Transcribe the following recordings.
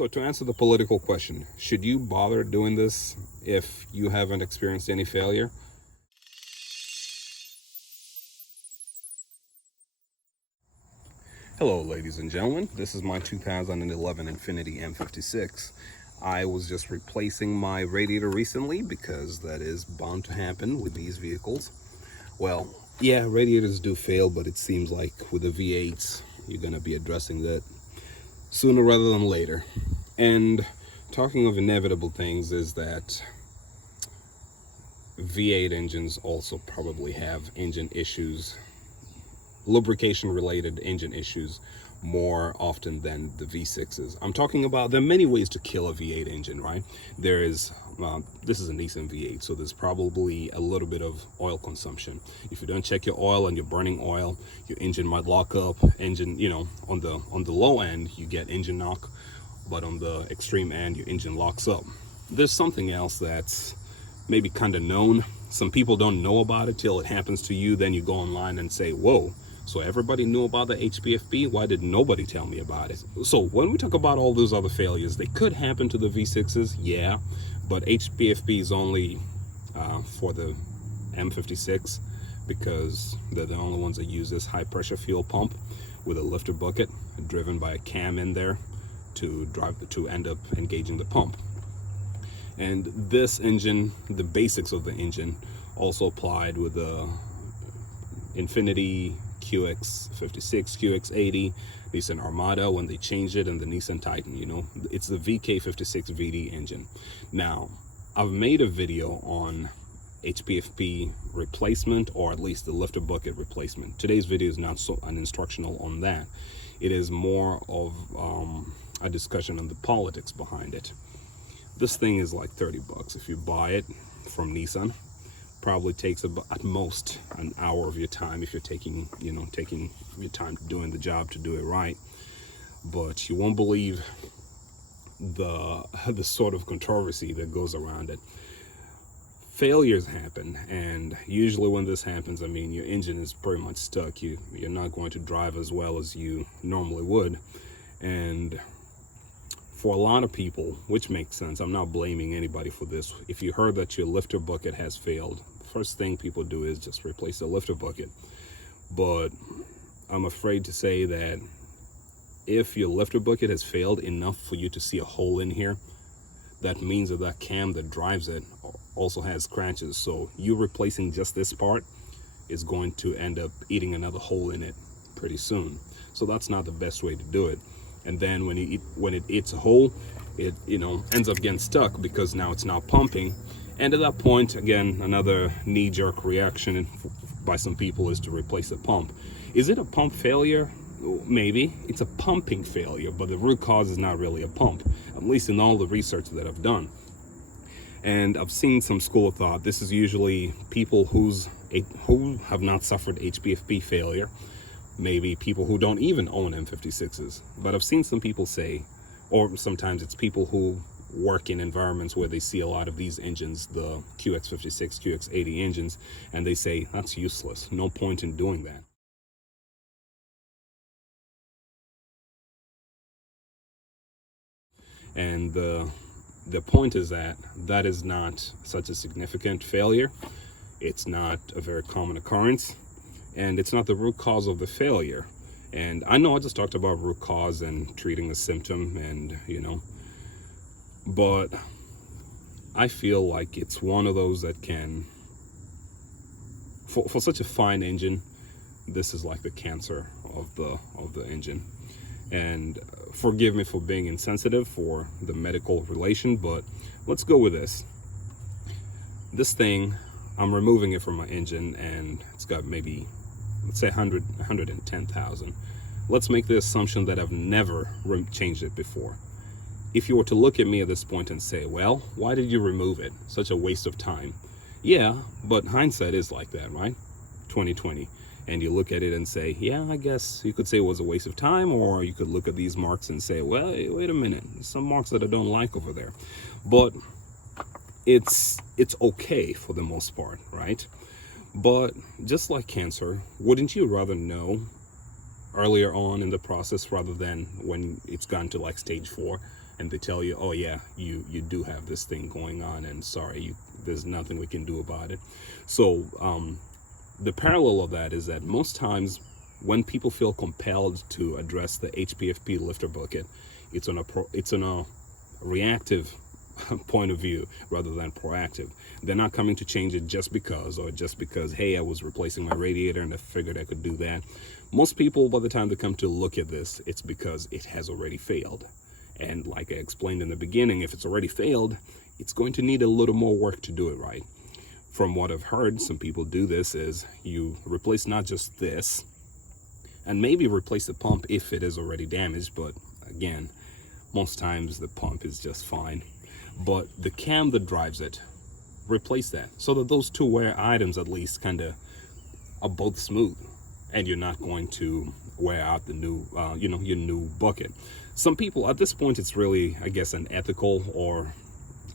So to answer the political question, should you bother doing this if you haven't experienced any failure? Hello, ladies and gentlemen. This is my 2011 Infiniti M56. I was just replacing my radiator recently because that is bound to happen with these vehicles. Well, yeah, radiators do fail, but it seems like with the V8s, you're going to be addressing that sooner rather than later. And talking of inevitable things is that V8 engines also probably have engine issues, lubrication related engine issues, more often than the V6s. I'm talking about, there are many ways to kill a V8 engine, right? There is, this is a Nissan V8, so there's probably a little bit of oil consumption. If you don't check your oil and you're burning oil, your engine might lock up. Engine, you know, on the low end, you get engine knock, but on the extreme end, your engine locks up. There's something else that's maybe kind of known. Some people don't know about it till it happens to you. Then you go online and say, whoa, so everybody knew about the HPFP? Why did nobody tell me about it? So when we talk about all those other failures, they could happen to the V6s, yeah, but HPFP is only for the M56 because they're the only ones that use this high pressure fuel pump with a lifter bucket driven by a cam in there to end up engaging the pump. And this engine, the basics of the engine, also applied with the Infiniti QX56, QX80, Nissan Armada when they changed it, and the Nissan Titan. You know, it's the VK56 VD engine. Now, I've made a video on HPFP replacement, or at least the lifter bucket replacement. Today's video is not so an instructional on that. It is more of a discussion on the politics behind it. This thing is like 30 bucks if you buy it from Nissan. Probably takes about, at most, an hour of your time if you're taking your time doing the job to do it right. But you won't believe the sort of controversy that goes around it. Failures happen, and usually when this happens, I mean, your engine is pretty much stuck. You're not going to drive as well as you normally would. And for a lot of people, which makes sense, I'm not blaming anybody for this. If you heard that your lifter bucket has failed, the first thing people do is just replace the lifter bucket. But I'm afraid to say that if your lifter bucket has failed enough for you to see a hole in here, that means that that cam that drives it also has scratches. So you replacing just this part is going to end up eating another hole in it pretty soon. So that's not the best way to do it. And then when it eats a hole, it ends up getting stuck because now it's not pumping. And at that point, again, another knee-jerk reaction by some people is to replace the pump. Is it a pump failure? Maybe. It's a pumping failure, but the root cause is not really a pump, at least in all the research that I've done. And I've seen some school of thought. This is usually people who have not suffered HPFP failure. Maybe people who don't even own M56s. But I've seen some people say, or sometimes it's people who work in environments where they see a lot of these engines, the QX56, QX80 engines, and they say, that's useless. No point in doing that. And the point is that that is not such a significant failure. It's not a very common occurrence. And it's not the root cause of the failure. And I know I just talked about root cause and treating the symptom, and but I feel like it's one of those that can, for such a fine engine, this is like the cancer of the engine. And forgive me for being insensitive for the medical relation, but let's go with this. This thing, I'm removing it from my engine, and it's got maybe, let's say 110,000. Let's make the assumption that I've never changed it before. If you were to look at me at this point and say, well, why did you remove it? Such a waste of time. Yeah, but hindsight is like that, right? 2020. And you look at it and say, yeah, I guess you could say it was a waste of time, or you could look at these marks and say, well, wait a minute, there's some marks that I don't like over there. But it's okay for the most part, right? But just like cancer, wouldn't you rather know earlier on in the process rather than when it's gone to like stage 4 and they tell you, oh yeah, you do have this thing going on, and sorry, there's nothing we can do about it. So the parallel of that is that most times when people feel compelled to address the HPFP lifter bucket, it's on a reactive point of view rather than proactive. They're not coming to change it just because, hey, I was replacing my radiator and I figured I could do that. Most people, by the time they come to look at this, it's because it has already failed. And like I explained in the beginning, if it's already failed, it's going to need a little more work to do it right. From what I've heard, some people do this is you replace not just this, and maybe replace the pump if it is already damaged, but again, most times the pump is just fine. But the cam that drives it, replace that so that those two wear items at least kind of are both smooth, and you're not going to wear out the new, your new bucket. Some people at this point, it's really, I guess, an ethical or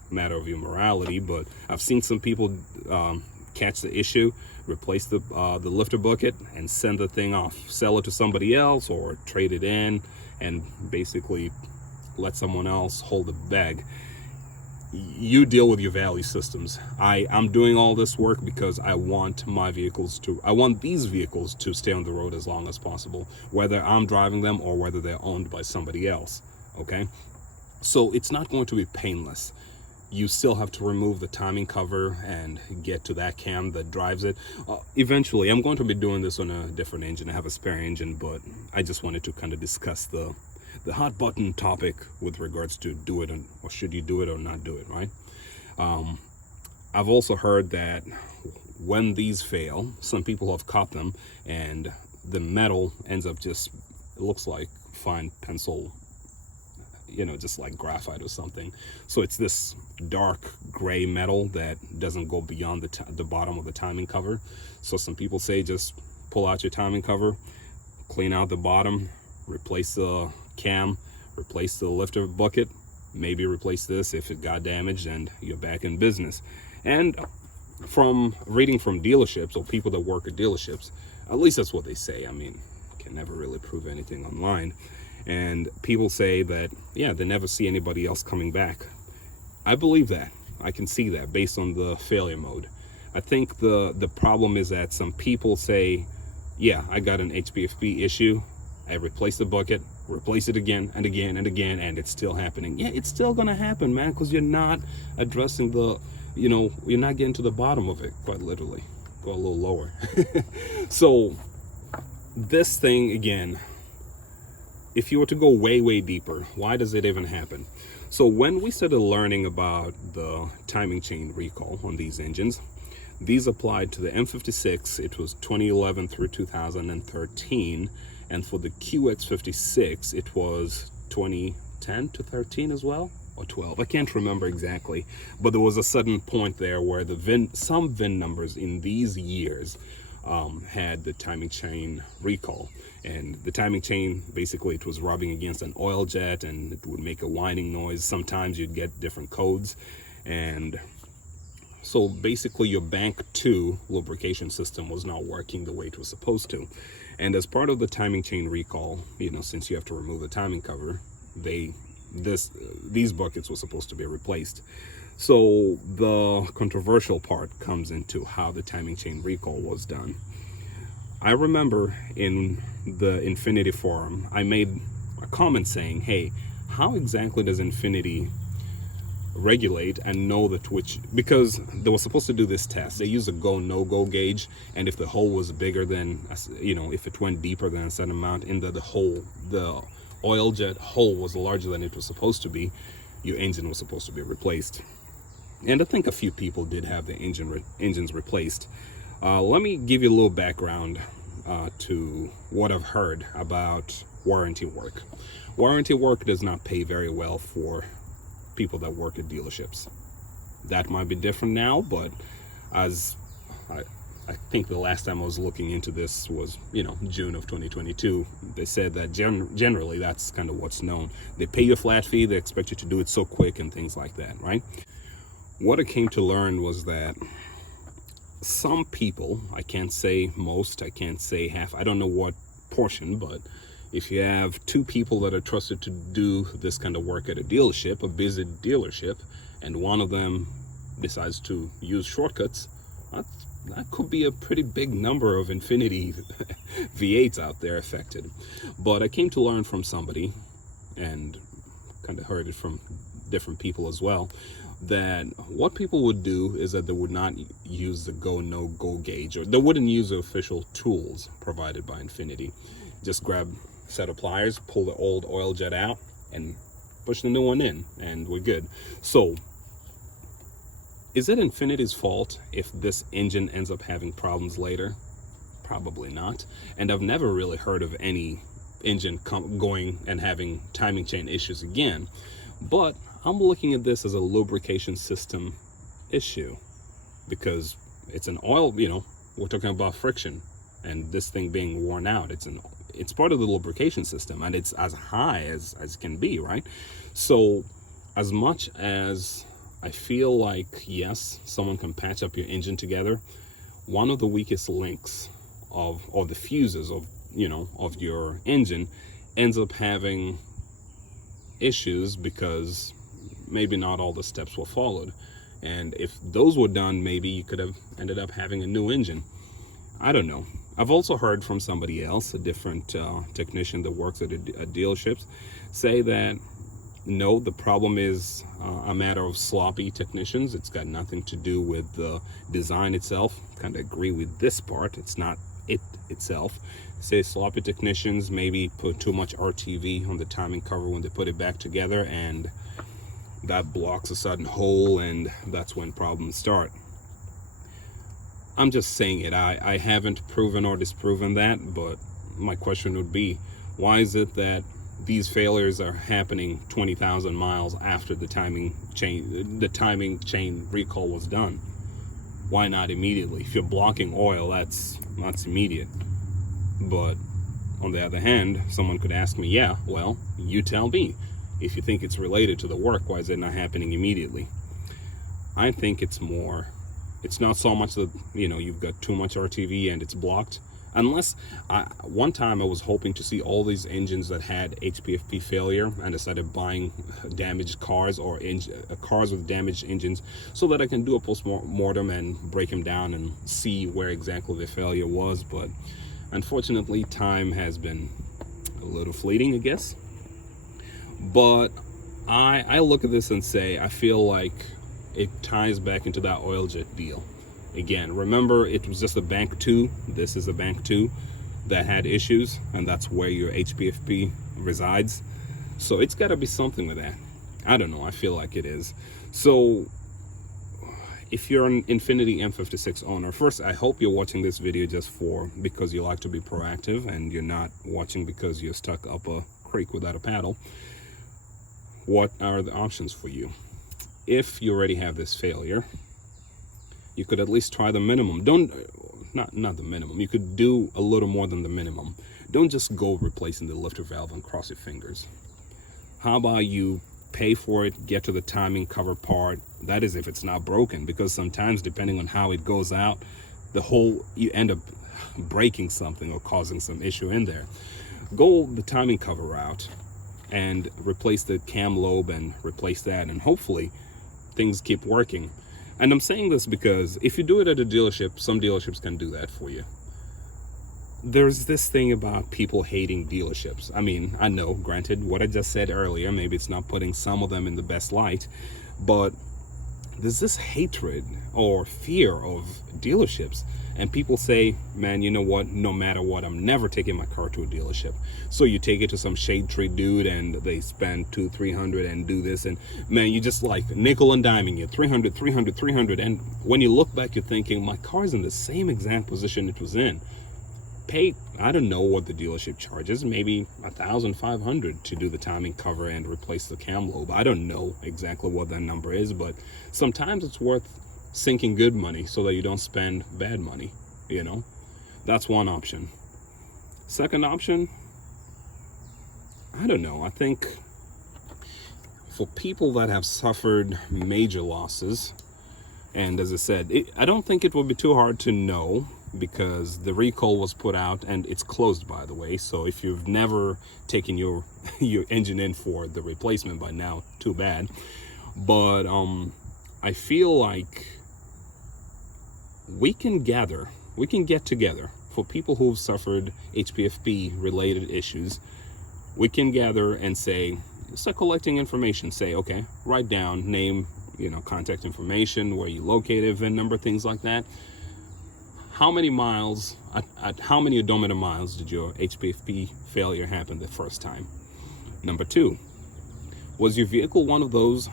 matter of your morality, but I've seen some people catch the issue, replace the lifter bucket and send the thing off, sell it to somebody else or trade it in, and basically let someone else hold the bag. You deal with your value systems. I'm doing all this work because I want these vehicles to stay on the road as long as possible, whether I'm driving them or whether they're owned by somebody else. Okay, so it's not going to be painless. You still have to remove the timing cover and get to that cam that drives it. Eventually, I'm going to be doing this on a different engine. I have a spare engine, but I just wanted to kind of discuss the hot button topic with regards to do it, or should you do it or not do it, right? I've also heard that when these fail, some people have caught them and the metal ends up it looks like fine pencil, just like graphite or something. So it's this dark gray metal that doesn't go beyond the bottom of the timing cover. So some people say just pull out your timing cover, clean out the bottom, replace the cam, replace the lifter bucket, maybe replace this if it got damaged, and you're back in business. And from reading from dealerships or people that work at dealerships, at least that's what they say. I mean, can never really prove anything online. And people say that, yeah, they never see anybody else coming back. I believe that. I can see that based on the failure mode. I think the problem is that some people say, yeah, I got an HPFP issue, I replace the bucket, replace it again and again and again, and it's still happening. Yeah, it's still gonna happen, man, because you're not addressing you're not getting to the bottom of it, quite literally. Go a little lower. So this thing, again, if you were to go way, way deeper, why does it even happen? So when we started learning about the timing chain recall on these engines, these applied to the M56, it was 2011 through 2013, and for the QX56, it was 2010 to 13 as well, or 12, I can't remember exactly, but there was a sudden point there where some VIN numbers in these years had the timing chain recall. And the timing chain, basically, it was rubbing against an oil jet and it would make a whining noise. Sometimes you'd get different codes. And so basically your bank 2 lubrication system was not working the way it was supposed to. And as part of the timing chain recall, since you have to remove the timing cover, these buckets were supposed to be replaced. So the controversial part comes into how the timing chain recall was done. I remember in the Infiniti forum, I made a comment saying, hey, how exactly does Infiniti regulate and know because they were supposed to do this test. They used a go no-go gauge, and if the hole was bigger than, if it went deeper than a certain amount, in the oil jet hole was larger than it was supposed to be, your engine was supposed to be replaced. And I think a few people did have the engines replaced. Let me give you a little background to what I've heard about warranty work. Warranty work does not pay very well for people that work at dealerships. That might be different now, but as I think the last time I was looking into this was, June of 2022. They said that generally that's kind of what's known. They pay you a flat fee, they expect you to do it so quick and things like that, right? What I came to learn was that some people, I can't say most, I can't say half, I don't know what portion, but If you have two people that are trusted to do this kind of work at a dealership, a busy dealership, and one of them decides to use shortcuts, that could be a pretty big number of Infiniti V8s out there affected. But I came to learn from somebody, and kind of heard it from different people as well, that what people would do is that they would not use the go no go gauge, or they wouldn't use the official tools provided by Infiniti. Just grab a set of pliers, pull the old oil jet out, and push the new one in, and we're good. So is it Infiniti's fault if this engine ends up having problems later? Probably not. And I've never really heard of any engine going and having timing chain issues again. But I'm looking at this as a lubrication system issue, because it's an oil, we're talking about friction, and this thing being worn out, it's part of the lubrication system, and it's as high as can be, right? So as much as I feel like, yes, someone can patch up your engine together, one of the weakest links or the fuses of your engine ends up having issues because maybe not all the steps were followed. And if those were done, maybe you could have ended up having a new engine. I don't know. I've also heard from somebody else, a different technician that works at dealerships, say that no, the problem is a matter of sloppy technicians. It's got nothing to do with the design itself. Kind of agree with this part. It's not it itself. Say sloppy technicians maybe put too much RTV on the timing cover when they put it back together, and that blocks a sudden hole, and that's when problems start. I'm just saying it. I haven't proven or disproven that, but my question would be, why is it that these failures are happening 20,000 miles after the timing chain recall was done? Why not immediately? If you're blocking oil, that's immediate. But on the other hand, someone could ask me, yeah, well, you tell me. If you think it's related to the work, why is it not happening immediately? I think it's not so much that, you've got too much RTV and it's blocked. Unless, one time I was hoping to see all these engines that had HPFP failure, and decided buying damaged cars or cars with damaged engines, so that I can do a post-mortem and break them down and see where exactly the failure was. But unfortunately, time has been a little fleeting, I guess. But I look at this and say, I feel like it ties back into that oil jet deal. Again, remember, it was just a bank 2. This is a bank 2 that had issues, and that's where your HPFP resides. So it's got to be something with that. I don't know. I feel like it is. So if you're an Infiniti M56 owner, first, I hope you're watching this video just because you like to be proactive, and you're not watching because you're stuck up a creek without a paddle. What are the options for you? If you already have this failure, you could at least try the minimum. Not the minimum. You could do a little more than the minimum. Don't just go replacing the lifter valve and cross your fingers. How about you pay for it, get to the timing cover part? That is if it's not broken, because sometimes depending on how it goes out, you end up breaking something or causing some issue in there. Go the timing cover route and replace the cam lobe and replace that, and hopefully things keep working. And I'm saying this because if you do it at a dealership, some dealerships can do that for you. There's this thing about people hating dealerships. I mean, I know, granted, what I just said earlier, maybe it's not putting some of them in the best light, but there's this hatred or fear of dealerships. And people say, man, you know what, no matter what, I'm never taking my car to a dealership. So you take it to some shade tree dude, and they spend $200-300 and do this, and man, you just like nickel and diming it, $300. And when you look back, you're thinking, my car's in the same exact position it was in. Pay, I don't know what the dealership charges, maybe $1,500 to do the timing cover and replace the cam lobe. I don't know exactly what that number is, but sometimes it's worth sinking good money so that you don't spend bad money. That's one option. Second option, I don't know. I think for people that have suffered major losses, and as I said, I don't think it would be too hard to know because the recall was put out, and it's closed, by the way. So if you've never taken your engine in for the replacement by now, too bad. But I feel like we can get together for people who've suffered HPFP related issues. We can gather and say, start collecting information. Say, okay, write down name, contact information, where you located, VIN number, things like that. How many miles, at how many odometer miles did your HPFP failure happen the first time? Number 2, was your vehicle one of those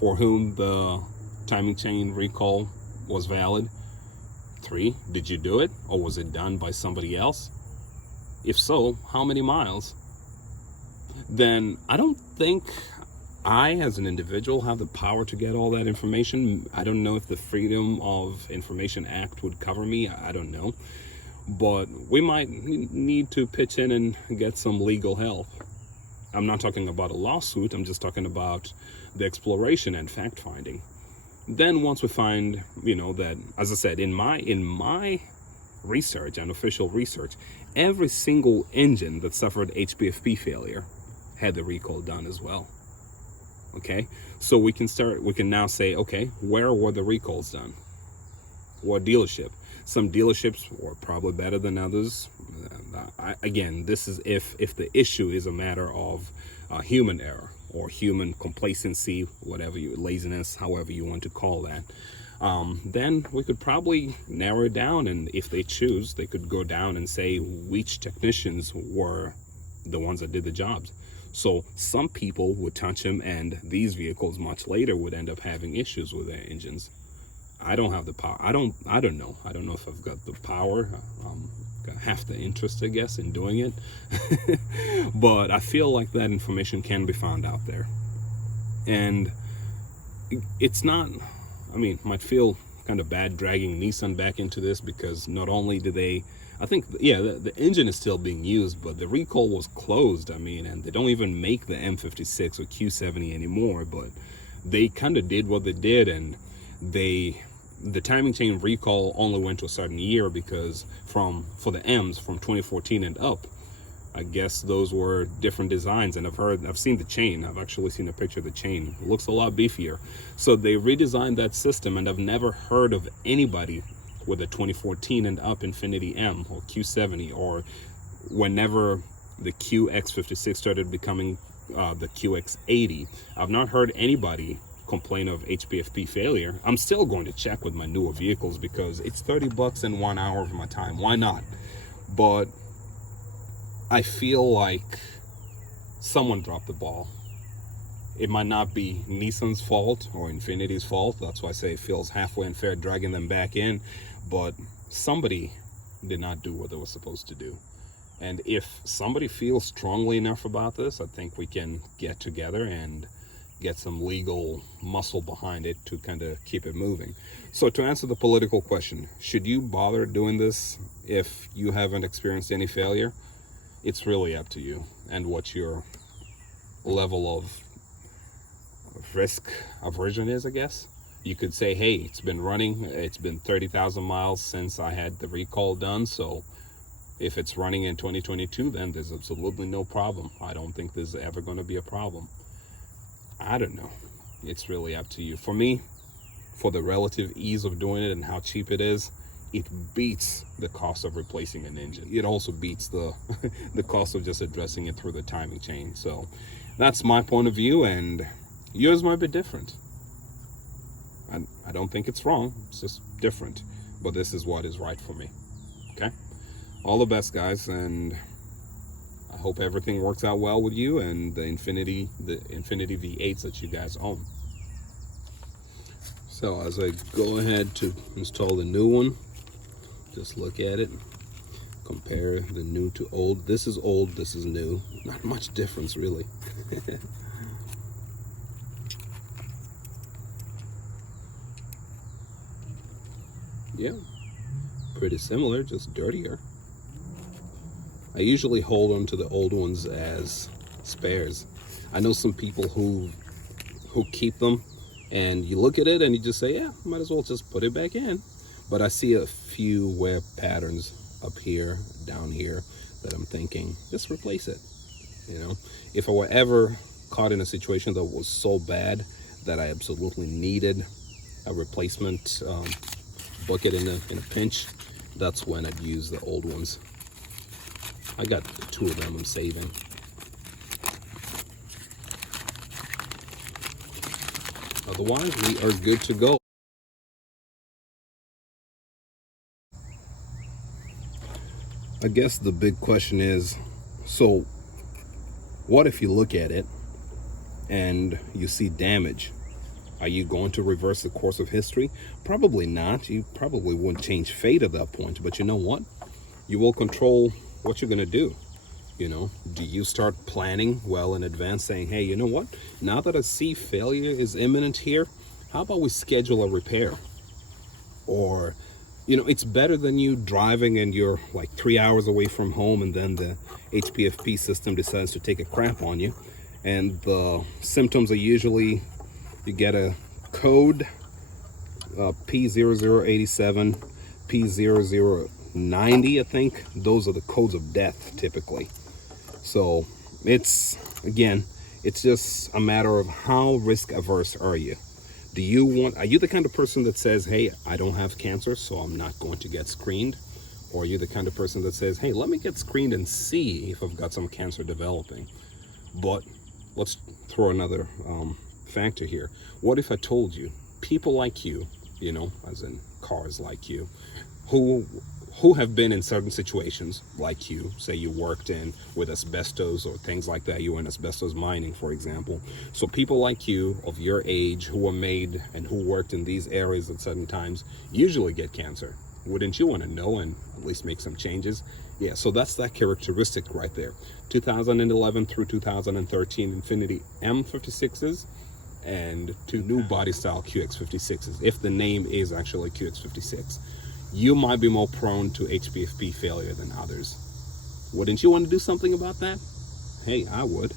for whom the timing chain recall was valid? 3, did you do it, or was it done by somebody else? If so, how many miles? Then I don't think I, as an individual, have the power to get all that information. I don't know if the Freedom of Information Act would cover me. I don't know. But we might need to pitch in and get some legal help. I'm not talking about a lawsuit. I'm just talking about the exploration and fact-finding. Then once we find, that, as I said, in my research and official research, every single engine that suffered HPFP failure had the recall done as well. Okay, so we can now say, okay, where were the recalls done? What dealership? Some dealerships were probably better than others. Again, this is if the issue is a matter of human error or human complacency, laziness, however you want to call that. Then we could probably narrow it down, and if they choose, they could go down and say which technicians were the ones that did the jobs. So some people would touch them, and these vehicles much later would end up having issues with their engines. I don't have the power. I don't know. I don't know if I've got the power. Got half the interest, I guess, in doing it. But I feel like that information can be found out there. And it's not, might feel kind of bad dragging Nissan back into this, because not only do they, I think, the engine is still being used, but the recall was closed. And they don't even make the M56 or Q70 anymore, but they kind of did what they did, and the timing chain recall only went to a certain year, because for the M's from 2014 and up, I guess those were different designs. And I've seen the chain. I've actually seen a picture of the chain. It looks a lot beefier. So they redesigned that system, and I've never heard of anybody with a 2014 and up Infiniti M or Q70, or whenever the QX56 started becoming the QX80. I've not heard anybody complain of HPFP failure. I'm still going to check with my newer vehicles, because it's $30 in 1 hour of my time. Why not? But I feel like someone dropped the ball. It might not be Nissan's fault or Infiniti's fault. That's why I say it feels halfway unfair dragging them back in. But somebody did not do what they were supposed to do. And if somebody feels strongly enough about this, I think we can get together and get some legal muscle behind it to kind of keep it moving. So to answer the political question, should you bother doing this if you haven't experienced any failure? It's really up to you and what your level of risk aversion is, I guess. You could say, hey, it's been running, it's been 30,000 miles since I had the recall done, so if it's running in 2022, then there's absolutely no problem. I don't think there's ever going to be a problem. I don't know. It's really up to you. For me, for the relative ease of doing it and how cheap it is, it beats the cost of replacing an engine. It also beats the the cost of just addressing it through the timing chain. So that's my point of view, and yours might be different. I don't think it's wrong. It's just different. But this is what is right for me. Okay? All the best, guys, and I hope everything works out well with you and the Infiniti V8s that you guys own. So as I go ahead to install the new one, just look at it, compare the new to old. This is old, this is new. Not much difference, really. Yeah, pretty similar, just dirtier. I usually hold on to the old ones as spares. I know some people who keep them, and you look at it and you just say, yeah, might as well just put it back in. But I see a few wear patterns up here, down here, that I'm thinking, just replace it. You know, if I were ever caught in a situation that was so bad that I absolutely needed a replacement bucket in a pinch, that's when I'd use the old ones. I got 2 of them I'm saving. Otherwise, we are good to go. I guess the big question is, so what if you look at it and you see damage? Are you going to reverse the course of history? Probably not. You probably wouldn't change fate at that point, but you know what? You will control what you're going to do. You know, do you start planning well in advance, saying, hey, you know what? Now that I see failure is imminent here, how about we schedule a repair? Or, you know, it's better than you driving and you're like 3 hours away from home, and then the HPFP system decides to take a crap on you. And the symptoms are usually, you get a code, P0087, P0090, I think. Those are the codes of death typically. So it's, again, it's just a matter of how risk averse are you? Are you the kind of person that says, hey, I don't have cancer, so I'm not going to get screened? Or are you the kind of person that says, hey, let me get screened and see if I've got some cancer developing? But let's throw another factor here. What if I told you people like you, you know, as in cars like you, who have been in certain situations like you, say you worked in with asbestos or things like that, you were in asbestos mining, for example. So people like you of your age who were made and who worked in these areas at certain times usually get cancer. Wouldn't you want to know and at least make some changes? Yeah, so that's that characteristic right there. 2011 through 2013 Infiniti M56s and 2 new body style QX56s, if the name is actually QX56. You might be more prone to HPFP failure than others. Wouldn't you want to do something about that? Hey, I would.